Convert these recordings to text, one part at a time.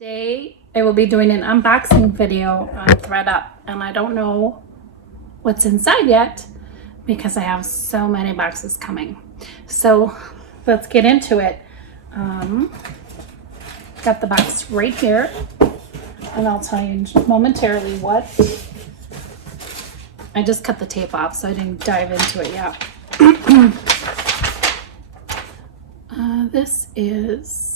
Today I will be doing an unboxing video on ThredUP, and I don't know what's inside yet because I have so many boxes coming. So let's get into it. Got the box right here, and I'll tell you momentarily what. I just cut the tape off, so I didn't dive into it yet. This is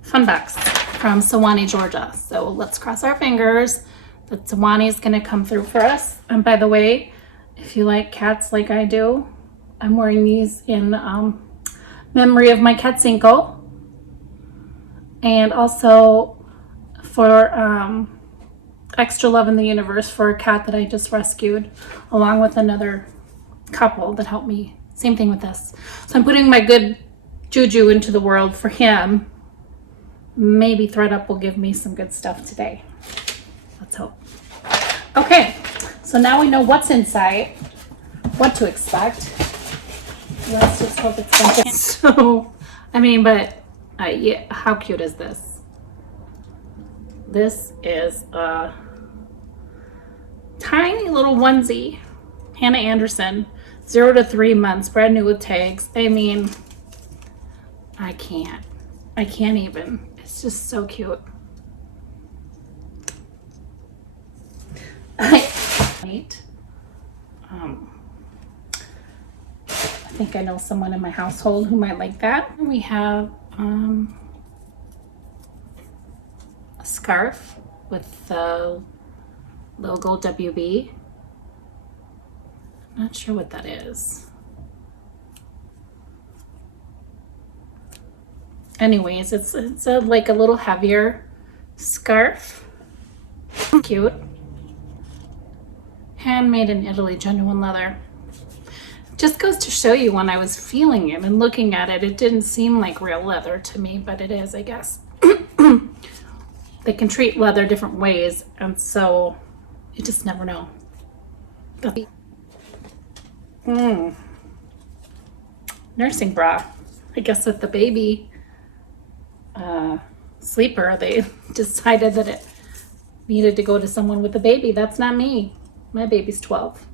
fun box from Swanee, Georgia. So let's cross our fingers that Swanee is going to come through for us. And by the way, if you like cats like I do, I'm wearing these in memory of my cat Cinco, and also for extra love in the universe for a cat that I just rescued, along with another couple that helped me. Same thing with this. So I'm putting my good juju into the world for him. Maybe ThredUP will give me some good stuff today. Let's hope. Okay, so now we know what's inside, what to expect. Let's just hope it's something. So, I mean, but yeah, how cute is this? This is a tiny little onesie. Hannah Anderson, 0 to 3 months, brand new with tags. I mean, I can't even. It's just so cute. I think I know someone in my household who might like that. We have a scarf with the logo WB. Not sure what that is. Anyways, it's like a little heavier scarf. Cute. Handmade in Italy, genuine leather. Just goes to show you, when I was feeling it and looking at it, it didn't seem like real leather to me, but it is, I guess. They can treat leather different ways, and so you just never know. Nursing bra. I guess with the baby sleeper, they decided that it needed to go to someone with a baby. That's not me. My baby's 12.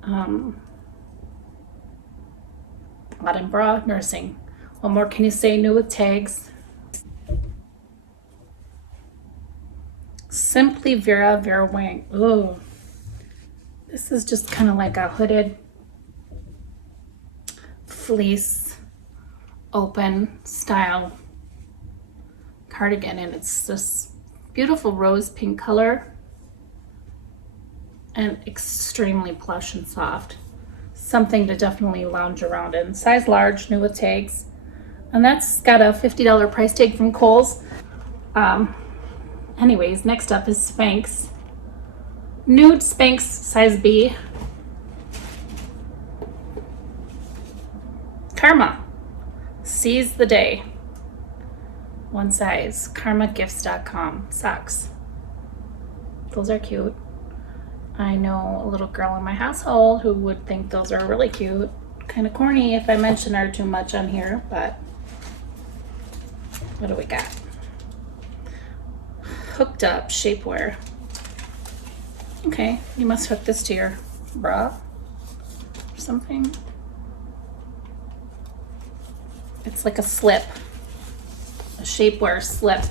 Bottom bra, nursing. What more can you say? New with tags. Simply Vera Wang. Ooh. This is just kind of like a hooded fleece open style cardigan, and it's this beautiful rose pink color and extremely plush and soft. Something to definitely lounge around in. Size large, new with tags, and that's got a $50 price tag from Kohl's. Anyways, next up is Spanx. Nude Spanx size B. Karma. Seize the day. One size. KarmaGifts.com. Socks. Those are cute. I know a little girl in my household who would think those are really cute. Kind of corny if I mention her too much on here, but what do we got? Hooked Up Shapewear. Okay, you must hook this to your bra or something. It's like a slip, a shapewear slip,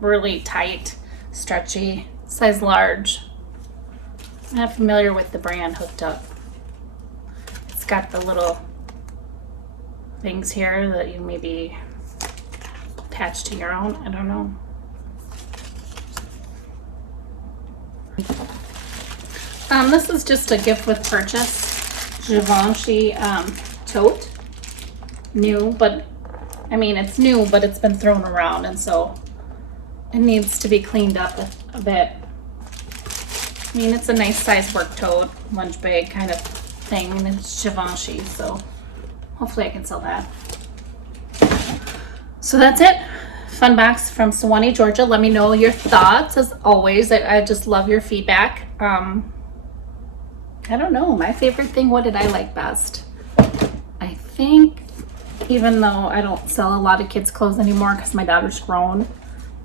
really tight, stretchy, size large. I'm not familiar with the brand Hooked Up. It's got the little things here that you maybe attach to your own. I don't know. This is just a gift with purchase. Givenchy tote. New, but I mean, it's new, but it's been thrown around, and so it needs to be cleaned up a bit. I mean, it's a nice size work tote, lunch bag kind of thing, and it's Givenchy, so hopefully I can sell that. So that's it. Fun box from Swanee, Georgia. Let me know your thoughts, as always. I just love your feedback. I don't know, my favorite thing, what did I like best? I think even though I don't sell a lot of kids' clothes anymore because my daughter's grown.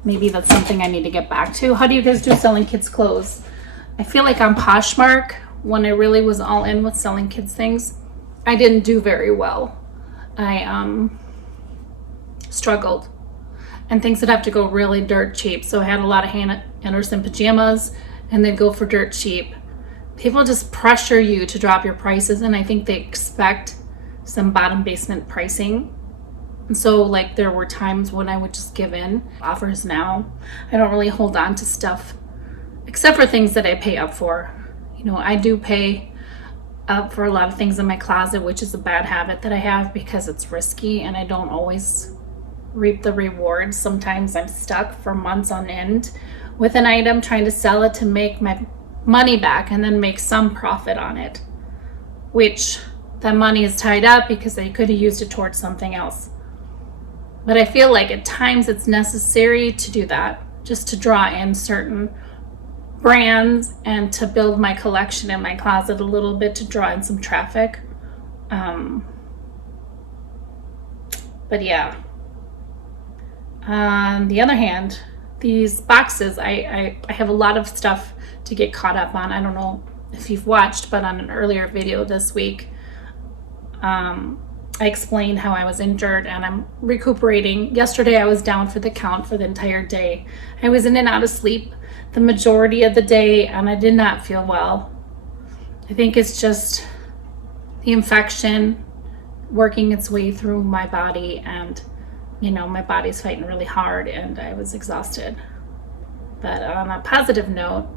Maybe that's something I need to get back to. How do you guys do selling kids' clothes? I feel like on Poshmark, when I really was all in with selling kids things, I didn't do very well. I struggled. And things would have to go really dirt cheap. So I had a lot of Hannah Anderson pajamas, and they'd go for dirt cheap. People just pressure you to drop your prices, and I think they expect some bottom basement pricing. And so like there were times when I would just give in. Offers now, I don't really hold on to stuff except for things that I pay up for. You know, I do pay up for a lot of things in my closet, which is a bad habit that I have because it's risky and I don't always reap the rewards. Sometimes I'm stuck for months on end with an item trying to sell it to make my money back and then make some profit on it, which that money is tied up because I could have used it towards something else. But I feel like at times it's necessary to do that, just to draw in certain brands and to build my collection in my closet a little bit, to draw in some traffic. But yeah. On the other hand, these boxes, I have a lot of stuff to get caught up on. I don't know if you've watched, but on an earlier video this week, I explained how I was injured and I'm recuperating. Yesterday I was down for the count for the entire day. I was in and out of sleep the majority of the day and I did not feel well. I think it's just the infection working its way through my body, and you know, my body's fighting really hard and I was exhausted. But on a positive note,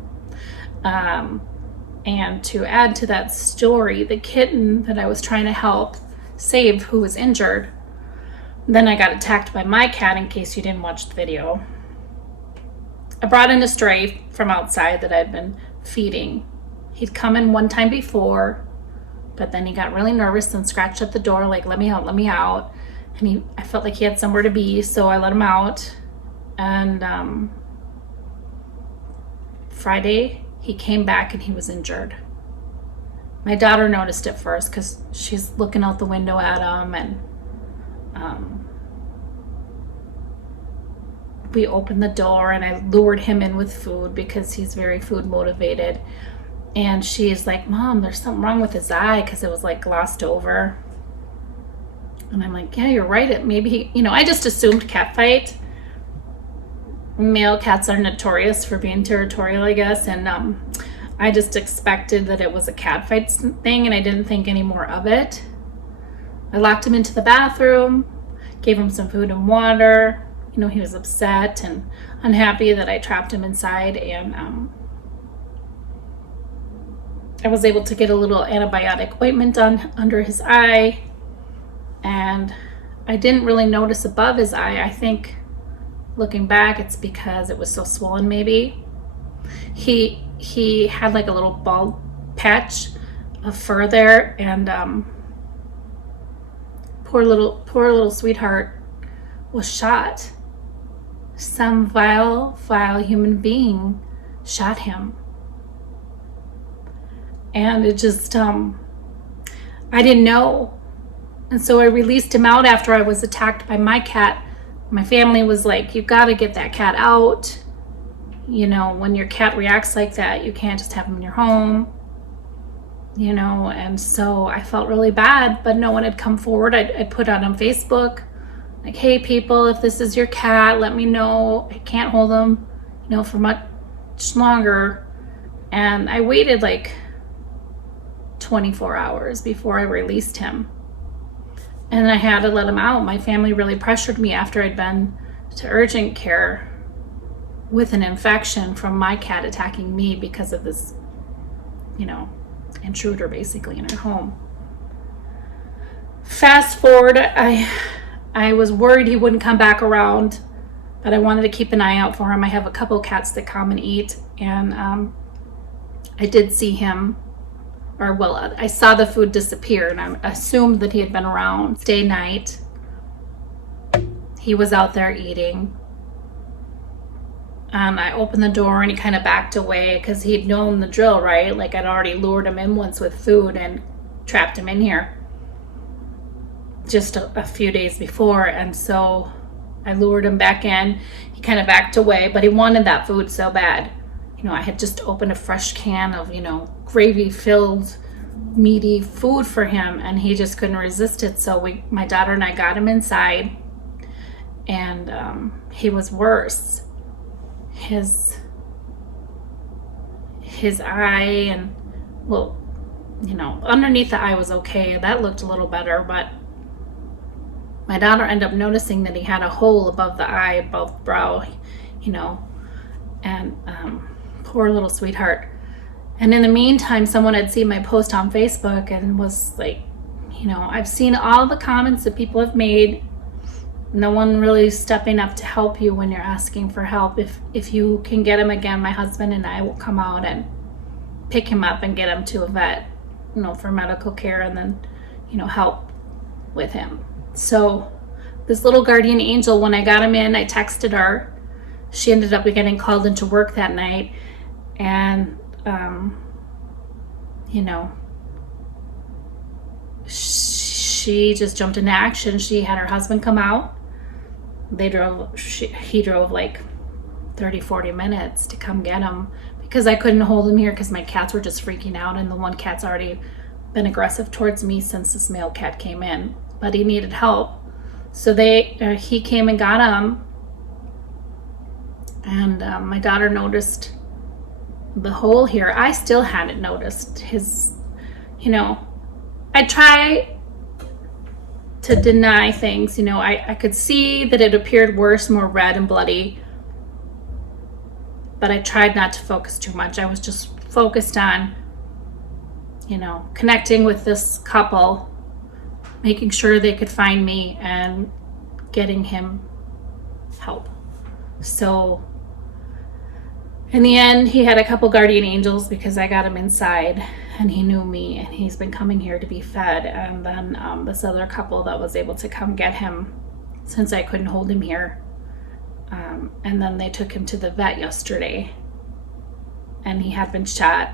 and to add to that story, the kitten that I was trying to help save, who was injured, then I got attacked by my cat, in case you didn't watch the video. I brought in a stray from outside that I'd been feeding. He'd come in one time before, but then he got really nervous and scratched at the door like, let me out, let me out. And I felt like he had somewhere to be, so I let him out. And Friday, he came back and he was injured. My daughter noticed it first because she's looking out the window at him, and we opened the door and I lured him in with food because he's very food motivated. And she's like, Mom, there's something wrong with his eye because it was like glossed over. And I'm like, yeah, you're right. Maybe you know, I just assumed cat fight. Male cats are notorious for being territorial, I guess. And I just expected that it was a cat fight thing and I didn't think any more of it. I locked him into the bathroom, gave him some food and water. You know, he was upset and unhappy that I trapped him inside, and I was able to get a little antibiotic ointment done under his eye, and I didn't really notice above his eye. I think looking back, it's because it was so swollen maybe. He had like a little bald patch of fur there, and poor little sweetheart was shot. Some vile human being shot him. And it just, I didn't know. And so I released him out after I was attacked by my cat. My family was like, you got to get that cat out. You know, when your cat reacts like that, you can't just have him in your home. You know, and so I felt really bad, but no one had come forward. I'd put out on Facebook, like, hey people, if this is your cat, let me know. I can't hold him, you know, for much longer. And I waited like 24 hours before I released him. And I had to let him out. My family really pressured me after I'd been to urgent care with an infection from my cat attacking me because of this, you know, intruder basically in her home. Fast forward, I was worried he wouldn't come back around, but I wanted to keep an eye out for him. I have a couple cats that come and eat, and I did see him, or well, I saw the food disappear, and I assumed that he had been around. Day night, he was out there eating. I opened the door and he kind of backed away because he'd known the drill, right? Like I'd already lured him in once with food and trapped him in here. just a few days before. And so I lured him back in. He kind of backed away, but he wanted that food so bad. You know, I had just opened a fresh can of, you know, gravy-filled, meaty food for him, and he just couldn't resist it. So my daughter and I got him inside, and he was worse. His eye and, well, you know, underneath the eye was okay. That looked a little better, but my daughter ended up noticing that he had a hole above the eye, above the brow, you know, and poor little sweetheart. And in the meantime, someone had seen my post on Facebook and was like, you know, I've seen all the comments that people have made. No one really stepping up to help you when you're asking for help. If you can get him again, my husband and I will come out and pick him up and get him to a vet, you know, for medical care, and then, you know, help with him. So this little guardian angel, when I got him in, I texted her. She ended up getting called into work that night, and you know, she just jumped into action. She had her husband come out. He drove like 30-40 minutes to come get him, because I couldn't hold him here because my cats were just freaking out, and the one cat's already been aggressive towards me since this male cat came in, but he needed help. So he came and got him, and my daughter noticed the hole here. I still hadn't noticed his, you know, I try to deny things, you know. I could see that it appeared worse, more red and bloody, but I tried not to focus too much. I was just focused on, you know, connecting with this couple, making sure they could find me, and getting him help. So in the end, he had a couple guardian angels because I got him inside and he knew me, and he's been coming here to be fed. And then this other couple that was able to come get him since I couldn't hold him here. And then they took him to the vet yesterday, and he had been shot.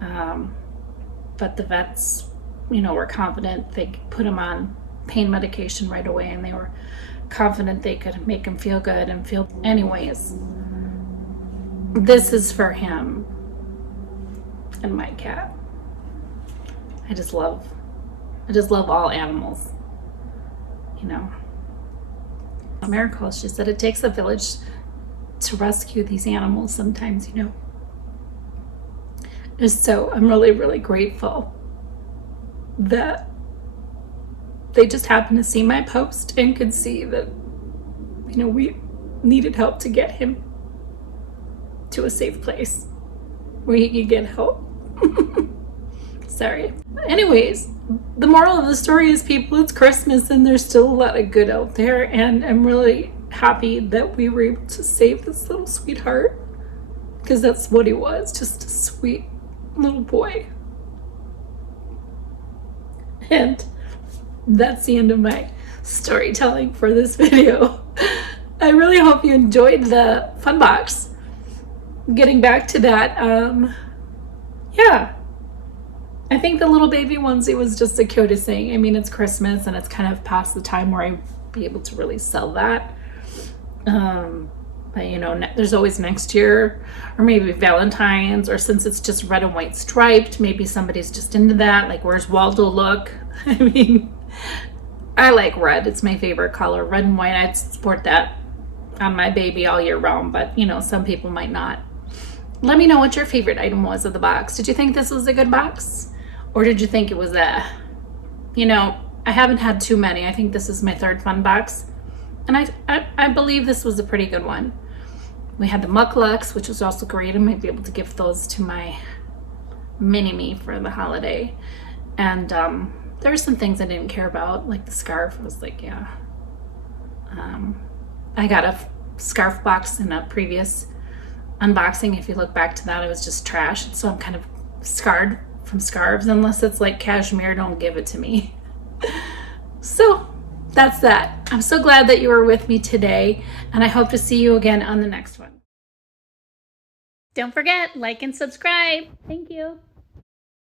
But the vets, you know, were confident they could put him on pain medication right away, and they were confident they could make him feel good and feel. Anyways, this is for him and my cat. I just love all animals, you know. A miracle. She said it takes a village to rescue these animals sometimes, you know. And so I'm really, really grateful that they just happened to see my post and could see that, you know, we needed help to get him to a safe place where he could get help. Sorry. Anyways, the moral of the story is, people, it's Christmas and there's still a lot of good out there, and I'm really happy that we were able to save this little sweetheart, because that's what he was, just a sweet little boy. And that's the end of my storytelling for this video. I really hope you enjoyed the fun box. Getting back to that, yeah, I think the little baby onesie was just the cutest thing. I mean, it's Christmas and it's kind of past the time where I'd be able to really sell that. But you know, there's always next year, or maybe Valentine's, or since it's just red and white striped, maybe somebody's just into that. Like, where's Waldo look? I mean, I like red. It's my favorite color. Red and white, I'd sport that on my baby all year round, but you know, some people might not. Let me know what your favorite item was of the box. Did you think this was a good box? Or did you think it was you know, I haven't had too many. I think this is my third fun box. And I believe this was a pretty good one. We had the mucklucks, which was also great. I might be able to give those to my mini-me for the holiday. And there were some things I didn't care about, like the scarf. I was like, yeah. I got a scarf box in a previous unboxing. If you look back to that, it was just trash. So I'm kind of scarred from scarves. Unless it's like cashmere, don't give it to me. So that's that. I'm so glad that you were with me today, and I hope to see you again on the next one. Don't forget, like and subscribe. Thank you.